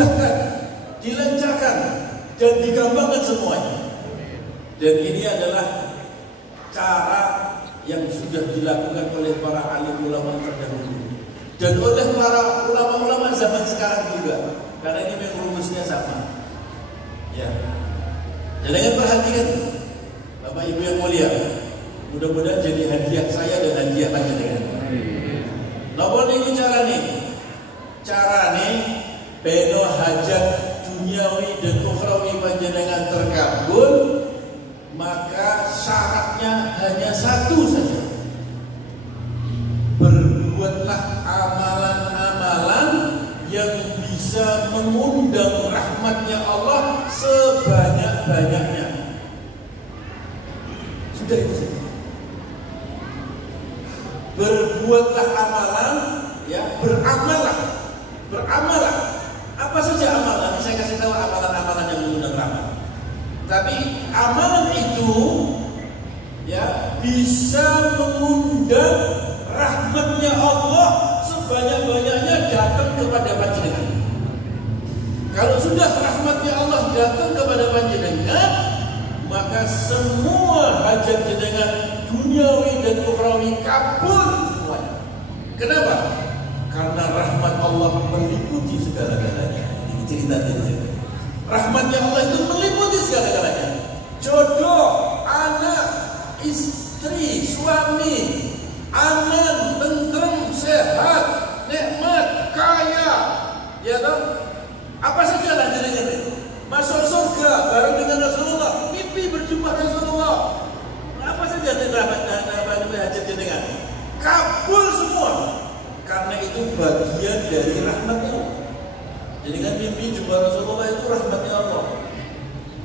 dimudahkan, dilancarkan, dan digampangkan semuanya. Dan ini adalah cara yang sudah dilakukan oleh para alim ulama terdahulu dan oleh para ulama-ulama zaman sekarang juga, karena ini memang rumusnya sama. Ya, dan dengan perhatikan Bapak Ibu yang mulia, mudah-mudahan jadi hadiah saya dan hadiah panjenengan. Napa niku carane beno hajat duniawi dan ukhrawi panjenengan terkabul, maka syaratnya hanya satu saja. Berbuatlah amalan-amalan yang bisa mengundang rahmatnya Allah sebanyak-banyaknya. Sudah itu saja. Berbuatlah amalan, ya, beramallah. Apa saja amalan? Saya kasih tahu amalan-amalan yang mengundang rahmat. Tapi amalan itu, ya, bisa mengundang rahmatnya Allah sebanyak-banyaknya datang kepada panjenengan. Kalau sudah rahmatnya Allah datang kepada panjenengan, maka semua hajat jenengan duniawi dan ukhrawi kabul semuanya. Kenapa? Karena rahmat Allah meliputi segala-galanya. Ini cerita ini. Rahmatnya Allah itu meliputi segala-galanya. Jodoh, anak, istri, suami, aman, tentrem, sehat, nikmat, kaya, ya toh? Apa saja lah jenengan itu. Masuk surga bareng dengan Rasulullah, mimpi berjumpa Rasulullah. Apa saja hajat jenengan kabul semua. Karena itu bagian dari rahmatnya Allah. Jenengan mimpi jumpa Rasulullah itu rahmatnya Allah.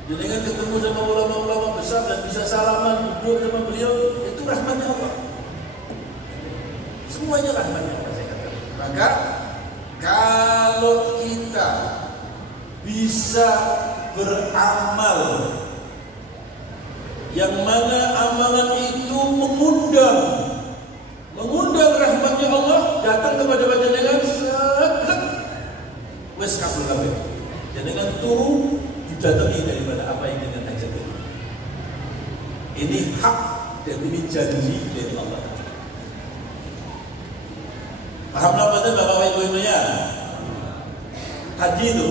Jenengan ketemu sama ulama-ulama besar dan bisa salaman, duduk sama beliau, itu rahmatnya Allah. Semuanya rahmatnya Allah, saya katakan. Maka kalau kita bisa beramal yang mana amalan itu mengundang rahmatnya Allah datang kepada panjenengan, wes kabul kabeh. Jenengan turun didatangi daripada apa yang jenengan hajat. Ini hak dan ini janji dari Allah. Paham apa itu Bapak Ibu ya? Tadi itu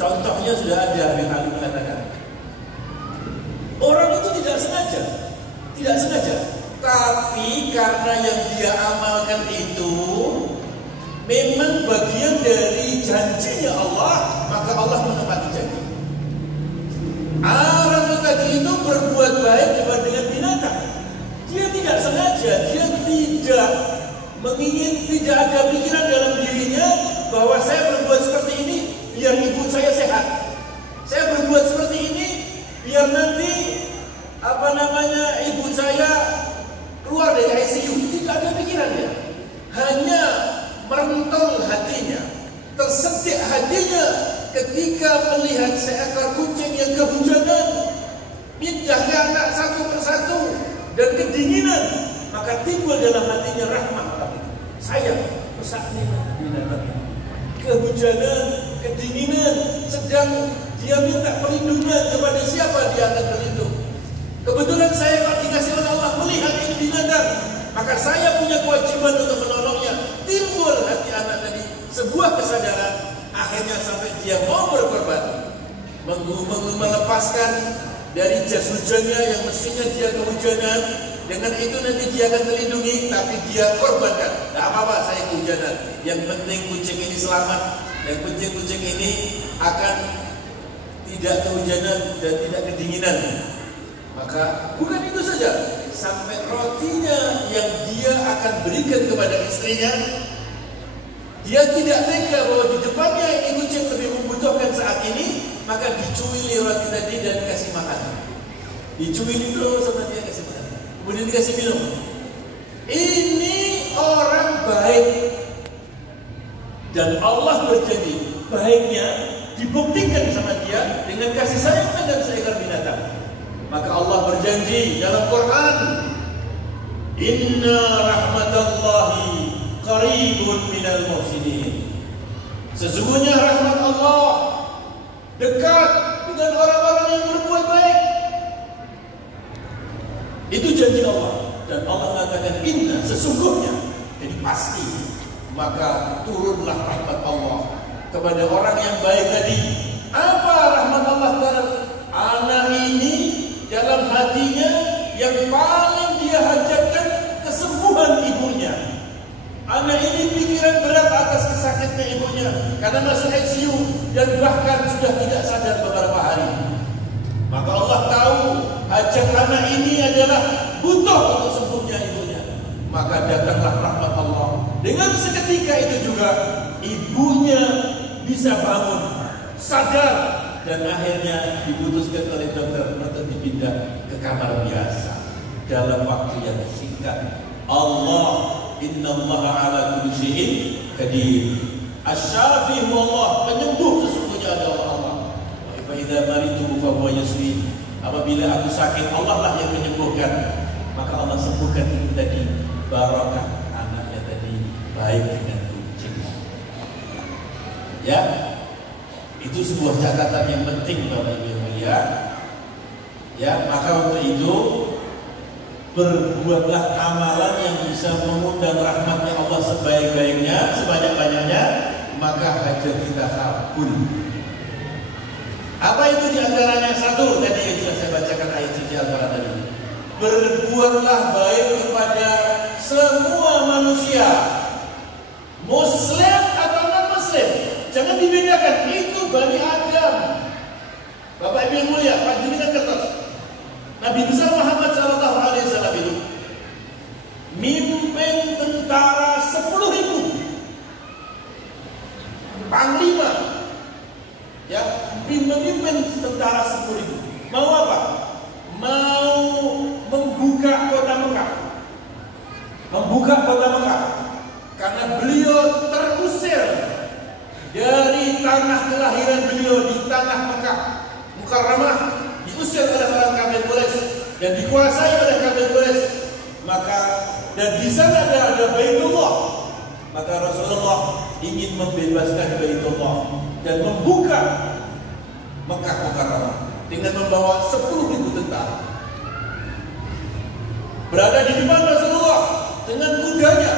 contohnya sudah ada yang Ali mengatakan. Orang itu tidak sengaja, tapi karena yang dia amalkan itu memang bagian dari janjinya Allah, maka Allah menepati janji. Orang tadi itu berbuat baik dibandingkan binatang. Dia tidak sengaja, dia tidak ada pikiran dalam dirinya bahwa saya berbuat seperti ini biar ibu saya sehat. Saya berbuat seperti ini biar nanti ibu saya keluar dari ICU. Tidak ada pikirannya. Hanya merentol hatinya, tersedik hatinya ketika melihat seekor kucing yang kehujanan, pindahnya anak satu persatu dan kedinginan, maka timbul dalam hatinya rahmat. Saya pesaknya binatang, kehujanan, kedinginan, sedang dia minta perlindungan kepada siapa dia akan berlindung. Kebetulan saya kalau dikasih oleh Allah melihat ini binatang, maka saya punya kewajiban untuk menolongnya. Timbul hati anak tadi sebuah kesadaran, akhirnya sampai dia mau berkorban, melepaskan dari jas hujannya yang mestinya dia kehujanan. Dengan itu nanti dia akan terlindungi, tapi dia korbankan. Tidak apa-apa, saya kehujanan. Yang penting kucing ini selamat, dan kucing-kucing ini akan tidak kehujanan dan tidak kedinginan. Maka bukan itu saja, sampai rotinya yang dia akan berikan kepada istrinya, dia tidak tega bahwa di depannya ini kucing lebih membutuhkan saat ini, maka dicuili roti tadi dan kasih makan. Dicuili terus sama dia kasih makan, kemudian dikasih minum. Ini orang baik, dan Allah berjanji baiknya dibuktikan sama dia dengan kasih sayang dan seekor binatang. Maka Allah berjanji dalam Quran, Inna rahmatallahi qaribun minal muhsinin. Sesungguhnya rahmat Allah Itu janji Allah. Dan Allah mengatakan inna, sesungguhnya, jadi pasti, maka turunlah rahmat Allah kepada orang yang baik tadi. Apa rahmat Allah terhadap anak ini? Dalam hatinya yang paling dia hajatkan kesembuhan ibunya. Anak ini pikiran berat atas kesakitnya ibunya karena masuk ICU dan bahkan sudah tidak sadar beberapa hari. Maka Allah tahu hajat anak ini adalah butuh untuk sembuhnya ibunya. Maka datanglah rahmat Allah. Dengan seketika itu juga ibunya bisa bangun, sadar, dan akhirnya diputuskan oleh dokter untuk dipindah ke kamar biasa dalam waktu yang singkat. Allah, innallaha ala kulli syai'in qadir. Asy-syafi huwallah, penyembuh sesungguhnya adalah Allah. Fa idza maritu fa huwa yashfi. Apabila aku sakit, Allah lah yang menyembuhkan. Maka Allah sembuhkan itu tadi, barakah anaknya tadi baik dengan kucing. Ya, itu sebuah catatan yang penting Bapak Ibu yang mulia. Ya, maka untuk itu berbuatlah amalan yang bisa mengundang rahmatnya Allah sebaik-baiknya, sebanyak-banyaknya, maka hajat kita kabul. Apa itu diantaranya? Satu, tadi yang sudah saya bacakan ayat suci Al-Quran tadi. Berbuatlah baik kepada semua manusia, Muslim atau non-Muslim. Jangan dibedakan, itu Bani Adam. Bapak Ibu yang mulia, panjenengan kertas. Nabi besar Muhammad SAW itu mimpin tentara 10.000, panglima, ya, memimpin tentara 10.000. Mau apa? Mau membuka kota Mekah, karena beliau terusir dari tanah kelahiran beliau di tanah Mekah Mukarramah, diusir oleh orang kafir Quraisy dan dikuasai oleh kafir Quraisy. Maka dan di sana ada Baitullah. Maka Rasulullah ingin membebaskan Baitullah dan membuka Mekah Mukarramah dengan membawa 10.000 tentara. Berada di depan Rasulullah dengan kudanya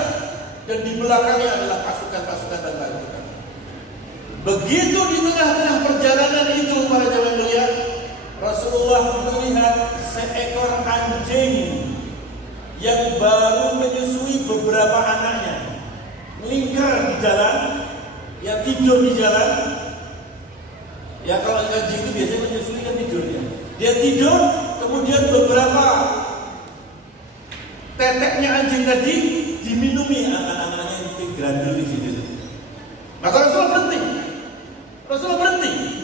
dan di belakangnya adalah pasukan-pasukan dan pasukan. Begitu di tengah-tengah perjalanan itu para jemaah mulia, Rasulullah melihat seekor anjing yang baru menyusui beberapa anaknya, melingkar di jalan, ya tidur di jalan. Ya kalau anjing itu biasanya menyusui kan tidurnya. Dia tidur, kemudian beberapa teteknya anjing tadi diminumi anak-anaknya yang tinggal di situ. Maka Rasulullah berhenti.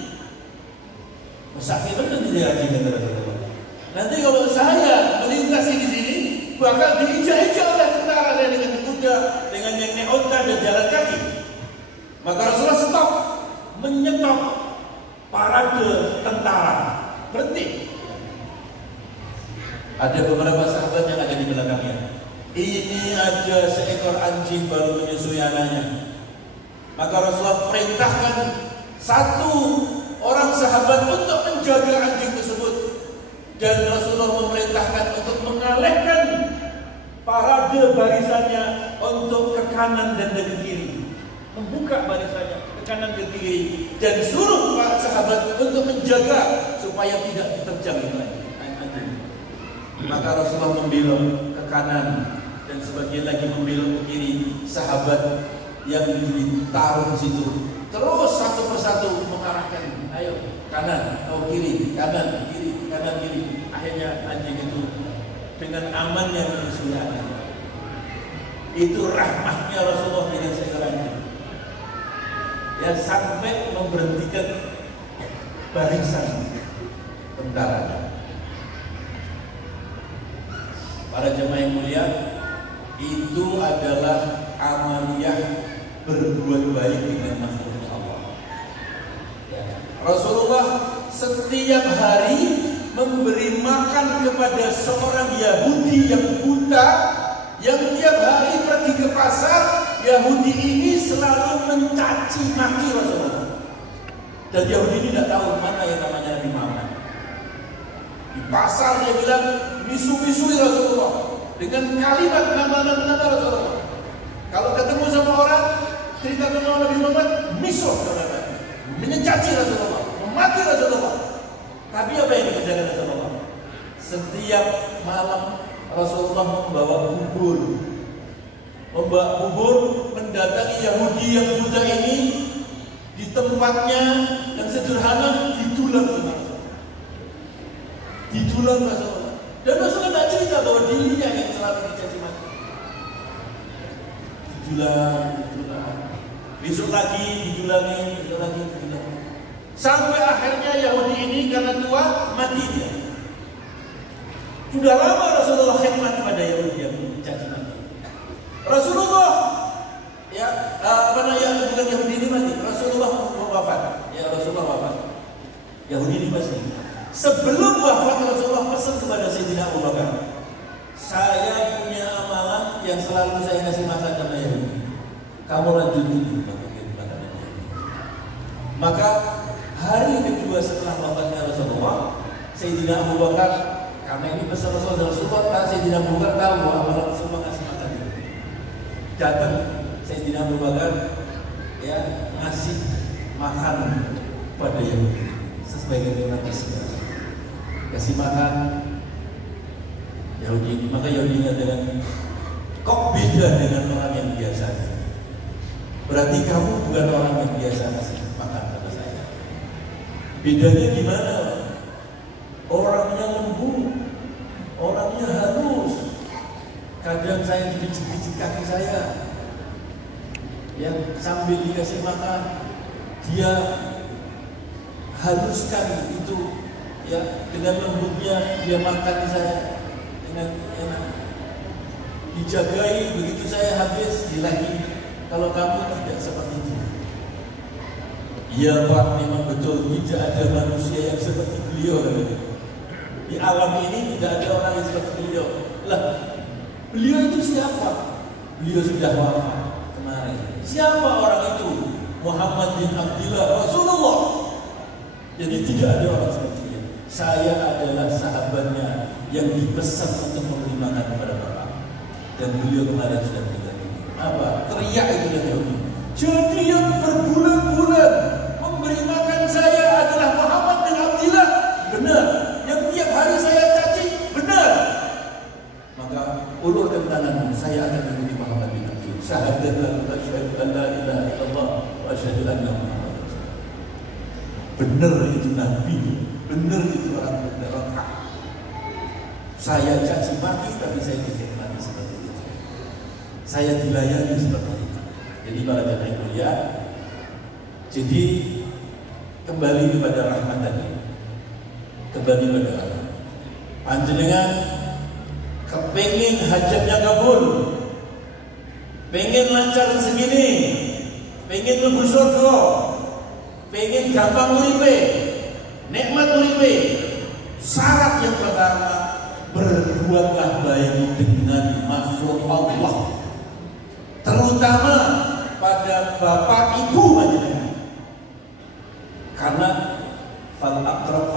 Sakit betul di anjing kata Rasulullah. Nanti kalau saya melintasi di sini, bakal diinjak-injak oleh tentara dengan kuda, dengan yang naik onta dan jalan kaki. Maka Rasulullah stop, menyetop parade tentara, berhenti. Ada beberapa sahabat yang ada di belakangnya. Ini aja seekor anjing baru menyusui anaknya. Maka Rasulullah perintahkan satu orang sahabat untuk menjaga anjing tersebut, dan Rasulullah memerintahkan untuk mengalihkan parade barisannya untuk ke kanan dan ke kiri, membuka barisannya ke kanan dan ke kiri, dan suruh para sahabat untuk menjaga supaya tidak diterjang itu anjing. Maka Rasulullah membelok ke kanan dan sebagian lagi membelok ke kiri. Sahabat yang ditaruh di situ terus satu persatu mengarahkan, ayo kanan, oh kiri, kanan, kiri, kanan, kiri. Akhirnya anjing itu dengan amannya menyusui anaknya. Itu rahmatnya Rasulullah dengan seekor anjing. Ya sampai memberhentikan barisan tentara. Para jemaah yang mulia, itu adalah amaliyah berbuat baik dengan makhluk Allah. Ya. Rasulullah setiap hari memberi makan kepada seorang Yahudi yang buta, yang tiap hari pergi ke pasar. Yahudi ini selalu mencaci maki Rasulullah, dan Yahudi ini tidak tahu mana yang namanya Nabi Muhammad. Di pasar dia bilang, misu-misui Rasulullah dengan kalimat nama Rasulullah. Kalau ketemu sama orang cerita tentang Nabi Muhammad, misuh saudara, mencaci Rasulullah, memaki Rasulullah. Tapi apa yang dikerjakan Rasulullah? Setiap malam Rasulullah membawa bubur mendatangi Yahudi yang buta ini di tempatnya yang sederhana, ditulang sama Rasulullah. Ditulang Rasulullah. Dan Rasulullah tidak cerita bahwa dirinya yang selalu dicaci maki. Ditulang. Besok lagi didulangi, besok lagi didulangi. Sampai akhirnya Yahudi ini karena tua mati dia. Sudah lama Rasulullah khidmat kepada Yahudi yang dicaci maki. Rasulullah bukan Yahudi ini mati. Rasulullah wafat. Ya Rasulullah wafat. Yahudi ini masih. Sebelum wafat Rasulullah pesan kepada Sayyidina Abu Bakar, saya punya amalan yang selalu saya kasih makan sama Yahudi. Kamu lanjutin makanan Yahudi. Maka hari kedua setelah wafatnya Rasulullah, Sayyidina Abu Bakar, karena ini pesan Rasulullah, Sayyidina Abu Bakar tahu bahwa amalan Rasulullah kasih makan. Datang Sayyidina Abu Bakar ngasih makan pada Yahudi sesuai dengan Rasulullah. Kasih makan Yahudi ini, maka Yahudi dengan kok beda dengan orang yang biasa. Berarti kamu bukan orang yang biasa kasih makan pada saya. Bedanya gimana? Orangnya lembut, orangnya halus. Kadang saya dipijit-pijit kaki saya, yang sambil dikasih makan, dia haluskan itu. Dengan lembutnya dia makan saya dengan enak. Dijagai begitu saya habis, dia lagi. Kalau kamu tidak seperti itu. Iya Pak, memang betul tidak ada manusia yang seperti beliau. Di alam ini tidak ada orang yang seperti beliau. Lah, beliau itu siapa? Beliau sudah wafat kemarin. Siapa orang itu? Muhammad bin Abdullah Rasulullah. Jadi tidak ada orang seperti dia. Saya adalah sahabatnya yang dipesan untuk memberi makan kepada Bapak. Dan beliau kemarin sudah meninggal. Apa? Teriak itu dari Yahudi. Jadi yang berbulan-bulan memberi makan saya adalah Muhammad bin Abdullah. Benar. Yang tiap hari saya caci. Benar. Maka ulurkan tanganmu, saya akan menjadi Muhammad bin Abdullah. Syahadat asyhadu an la ilaha illallah wa asyhadu anna Muhammadar Rasulullah. Benar itu Nabi. Benar itu orang hak. Saya caci maki tapi saya dihormati seperti itu. Saya dilayani seperti itu. Jadi para jamaah yang mulia, jadi kembali kepada rahmat tadi. Kembali kepada rahmat. Panjenengan kepengin hajatnya kabul, pengen lancar segini, pengen mlebu surga, pengen gampang uripe, nikmat uripe. Syarat yang pertama, berbuatlah baik dengan makhluk Allah, terutama pada bapak ibu panjenengan. Karena fal aqrab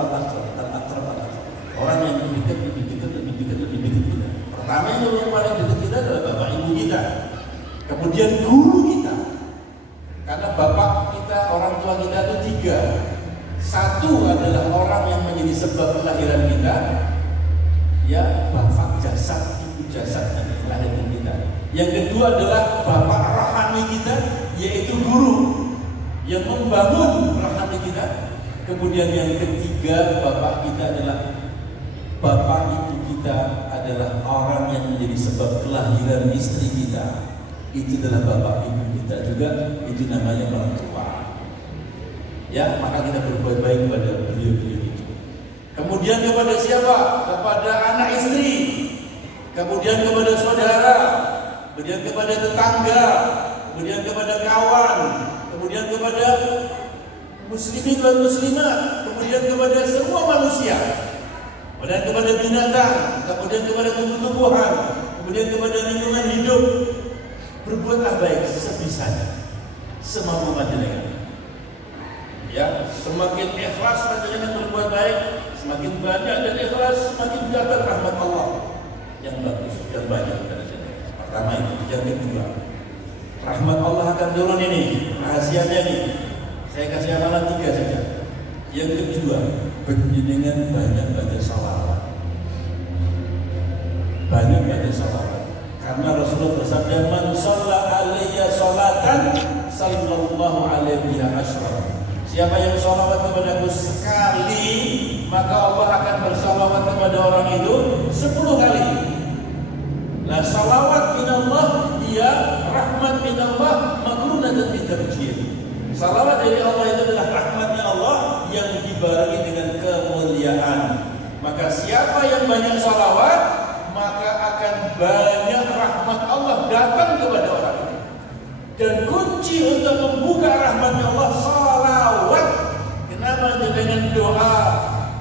orang yang lebih dekat kita. Pertama yang paling dekat kita adalah bapak ibu kita, kemudian guru kita. Karena bapak kita, orang tua kita itu tiga. Satu adalah orang yang menjadi sebab kelahiran kita, bapak jasad, ibu jasad yang melahirkan kita. Yang kedua adalah bapak rohani kita, yaitu guru yang membangun rohani kita. Kemudian yang ketiga, bapak kita adalah bapak ibu kita adalah orang yang menjadi sebab kelahiran istri kita. Itu adalah bapak ibu kita juga, itu namanya orang tua. Maka kita berbuat baik kepada beliau-beliau itu. Kemudian kepada siapa? Kepada anak istri, kemudian kepada saudara, kemudian kepada tetangga, kemudian kepada kawan, kemudian kepada muslimin dan muslimat, kemudian kepada semua manusia, kemudian kepada binatang, kemudian kepada tumbuh-tumbuhan, kemudian kepada lingkungan hidup. Berbuatlah baik sebisanya, semampu panjenengan. Ya, semakin ikhlas dengan berbuat baik, semakin banyak dan ikhlas, semakin datang rahmat Allah yang bagus, yang banyak. Pertama itu, yang kedua, rahmat Allah akan turun ini, rahasianya nih. Saya kasih amalan 3 saja. Yang kedua, dengan banyak baca salawat. Banyak baca salawat. Karena Rasulullah bersabda, "Man shalla alayya salatan, sallallahu alaihi asyra." Siapa yang salawat kepadaku sekali, maka Allah akan bersalawat kepada orang itu 10 kali. Nah, salawat minallah, dia rahmat minallah, makrunatan bitabjil. Salawat dari Allah itu adalah rahmatnya Allah yang dibarengi dengan kemuliaan. Maka siapa yang banyak salawat, maka akan banyak rahmat Allah datang kepada orang itu. Dan kunci untuk membuka rahmatnya Allah, salawat. Kenapa dengan doa?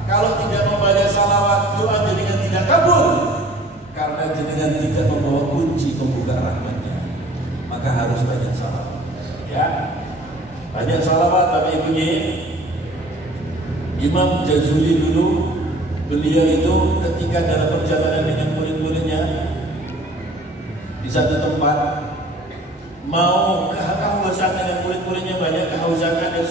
Kalau tidak membaca salawat, doa dengan tidak kabul. Karena dengan tidak membawa kunci membuka rahmatnya. Maka harus banyak salawat. Ya, banyak salawat. Bapak Ibu, Imam Jazuli dulu, beliau itu ketika dalam perjalanan dengan murid-muridnya di satu tempat, mau kehausan dengan murid-muridnya, banyak kehausan, ada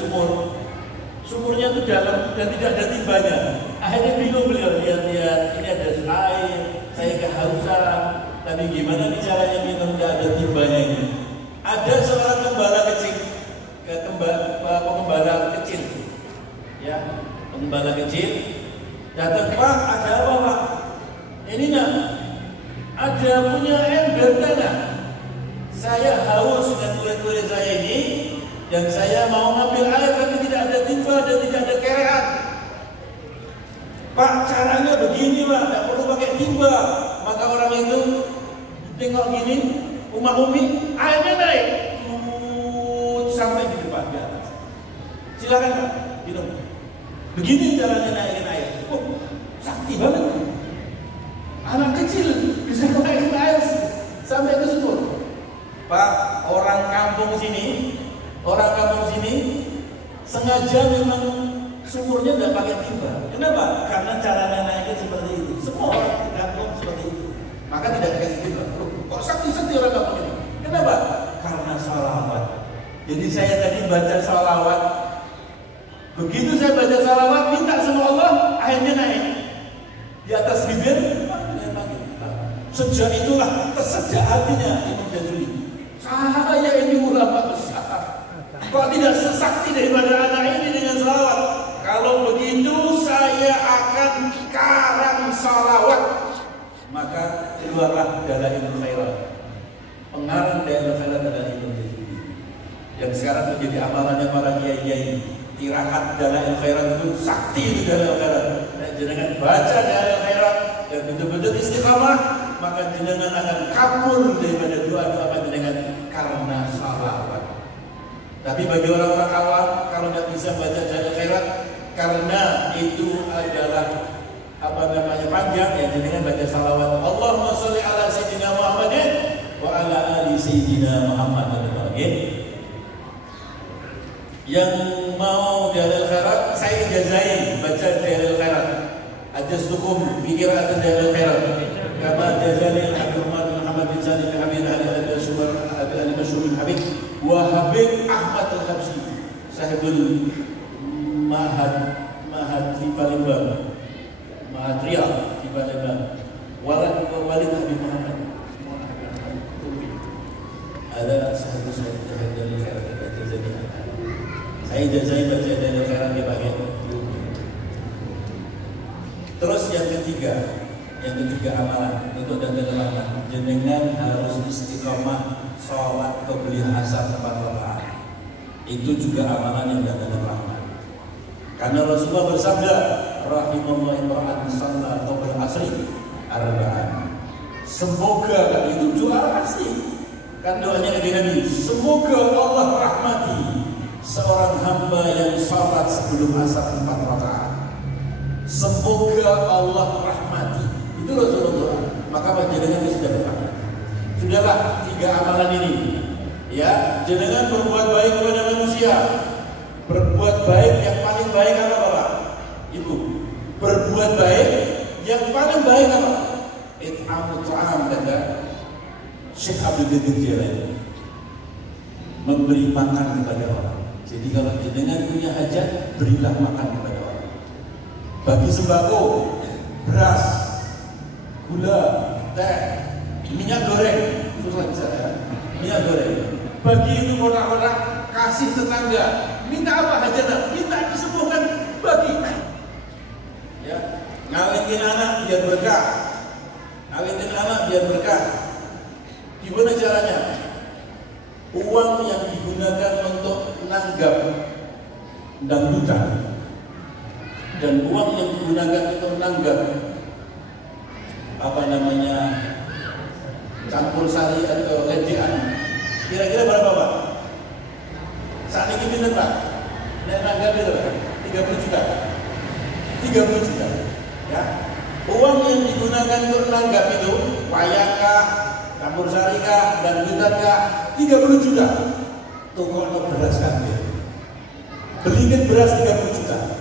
sumurnya itu dalam dan tidak ada timbanya. Akhirnya bingung beliau, lihat-lihat ini ada air, saya kehausan, tapi gimana nih caranya minum, tidak ada timbanya ini. Ada seorang pengembala kecil, pengembala kecil datang, "Pak, ada apa Pak?" "Ini nak, ada punya ember tanah. Saya haus dengan murid-murid saya ini, dan saya mau ngambil air tapi tidak ada timba dan tidak ada kerean." "Pak, caranya begini Pak, tidak perlu pakai timba." Maka orang itu tengok gini, Umi, airnya naik sampai di depan di atas. "Silakan Pak, minum." Begini caranya naikin air. Oh, sakti banget. Anak kecil bisa naikin air sampai ke sumur. Pak, orang kampung sini sengaja memang sumurnya tidak pakai timba. Kenapa? Karena caranya naikin seperti itu. Semua orang di kampung seperti itu. Maka tidak dikasih timba. Kok sakti orang kampung ini? Kenapa? Karena salawat. Jadi saya tadi baca salawat. Begitu saya baca salawat, minta sama Allah, akhirnya naik di atas bibir. Sejak itulah tersedak hatinya Imam Jazuli. Saya ini ulama besar, kok tidak sesakti daripada anak ini dengan salawat? Kalau begitu saya akan karang salawat. Maka keluarlah Dalailul Khairat. Pengarang Dalailul Khairat adalah Imam Jazuli, yang sekarang menjadi amalannya para kiai-kiai. Tirakat Dalailul Khairat itu sakti di Dalailul Khairat. Dan jenengan baca Dalailul Khairat dan betul-betul istiqamah, maka jenengan akan kabul daripada doa-doa jenengan karena salawat. Tapi bagi orang-orang awam, kalau tidak bisa baca Dalailul Khairat karena itu adalah panjang, ya jenengan baca salawat. Allahumma sholli ala sayyidina Muhammadin wa ala ali sayyidina Muhammad. Yang mau Dalailul Khairat, saya ijazai baca Dalailul Khairat. Ajaztukum fi qira'ati Dalailul Khairat kama jazani Abdurrahman bin Muhammad bin Salim bin Habib Ali Masyhur bin Habib wa Habib Ahmad Al-Habsyi sahibul Mahad di Palembang, Mahad Riyadh di Palembang, Walid Habib Muhammad. Ada satu Dalailul Khairat jazani. Saya ijazah baca Dalailul Khairat di bagian. Terus yang ketiga amalan untuk Dalailul Khairat, jenengan harus istiqomah sholat qobliyah asar 4 rakaat. Itu juga amalan yang Dalailul Khairat. Karena Rasulullah bersabda, "Rahimallahu imra'an shalla qabla asri arba'an." Semoga, kan itu doa pasti. Kan doanya Nabi, semoga Allah rahmati seorang hamba yang sholat sebelum asar 4 rakaat. Semoga Allah rahmati. Itu Rasulullah. Maka jenengan sudah berpahala. Sudahlah 3 amalan ini. Ya, jenengan berbuat baik kepada manusia. Berbuat baik yang paling baik apa Bapak? Ibu. Berbuat baik yang paling baik apa? It'amu ta'am, kata Syekh Abdul Qadir Jailani. Memberi makan kepada orang. Jadi kalau jenengan punya hajat, berilah makan kepada orang. Bagi sembako, beras, gula, teh, minyak goreng, susah bisa ya. Minyak goreng. Bagi itu orang-orang, kasih tetangga. Minta apa hajat? Minta disembuhkan, bagi. Ya, ngawinin anak biar berkah. Ngawinin anak biar berkah. Gimana caranya? Uang yang digunakan untuk nanggap dangdutan dan uang yang digunakan untuk nanggap campur sari atau ledean, kira-kira berapa Pak? Saat ini pinter Pak? Nek nanggap itu 30 juta 30 juta ya. Uang yang digunakan untuk nanggap itu wayangkah, campur sari kah, dangdutan kah, 30 juta. Toko beras kambing, belikan beras 30 juta.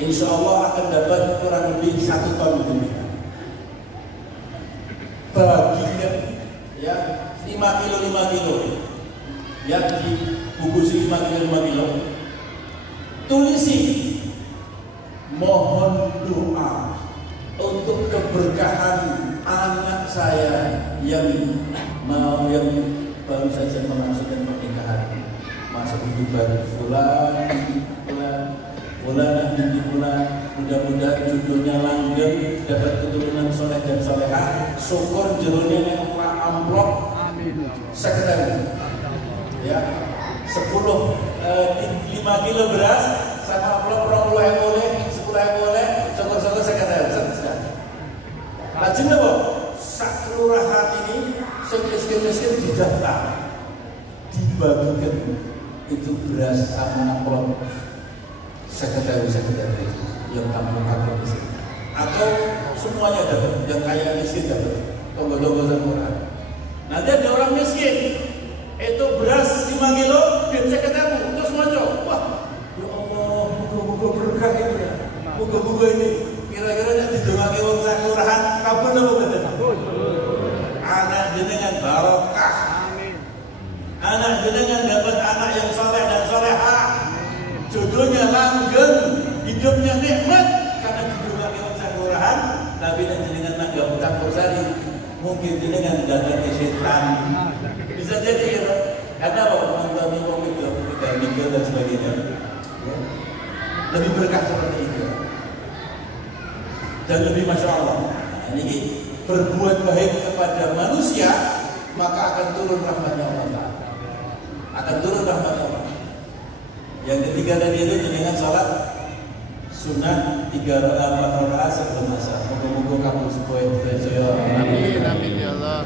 Insya Allah akan dapat kurang lebih 1 ton demikian. Bagikan ya 5 kilo ya, dibungkusi 5 kilo. Tulisi mohon doa untuk keberkahan anak saya yang baru saja melangsungkan pernikahan, masuk hidup baru fulan, mudah-mudahan jodohnya langgeng, dapat keturunan soleh dan solehah, syukur jeronya yang amplop, sekedar ya 5 kilo beras sama amplop 20 boleh, 10 boleh, syukur sekedar. Lajeng napa? Sak kelurahan ini miskin didaftar, dibagikan itu beras sama amplop sekedar yang kampung miskin, atau semuanya dapat, yang kaya miskin dapat, tonggo-tonggo semua. Nanti ada orang miskin itu beras 5 kilo dan sekedar terus mojo, wah ya Allah, muga-muga berkah itu ya, muga-muga ini kira-kira yang didongake wong sak kelurahan kabeh napa mboten? Anak jenengan barokah, amin. Anak jenengan dapat anak yang soleh dan solehah, jodohnya langgeng, hidupnya nikmat karena didongake wong sak kelurahan. Tapi dan jenengan nanggap campur sari, mungkin jenengan datang ke setan. Bisa jadi ya, karena apa? Nonton wong itu, kita dan sebagainya. Lebih berkah seperti itu. Dan lebih masya Allah. Ini berbuat baik kepada manusia, maka akan turun rahmatnya Allah. Akan turun rahmatnya Allah. Yang ketiga tadi itu dengan salat sunnah 3 rakaat sebelum asar. Moga-moga kamu supaya saya. Amin ya Allah.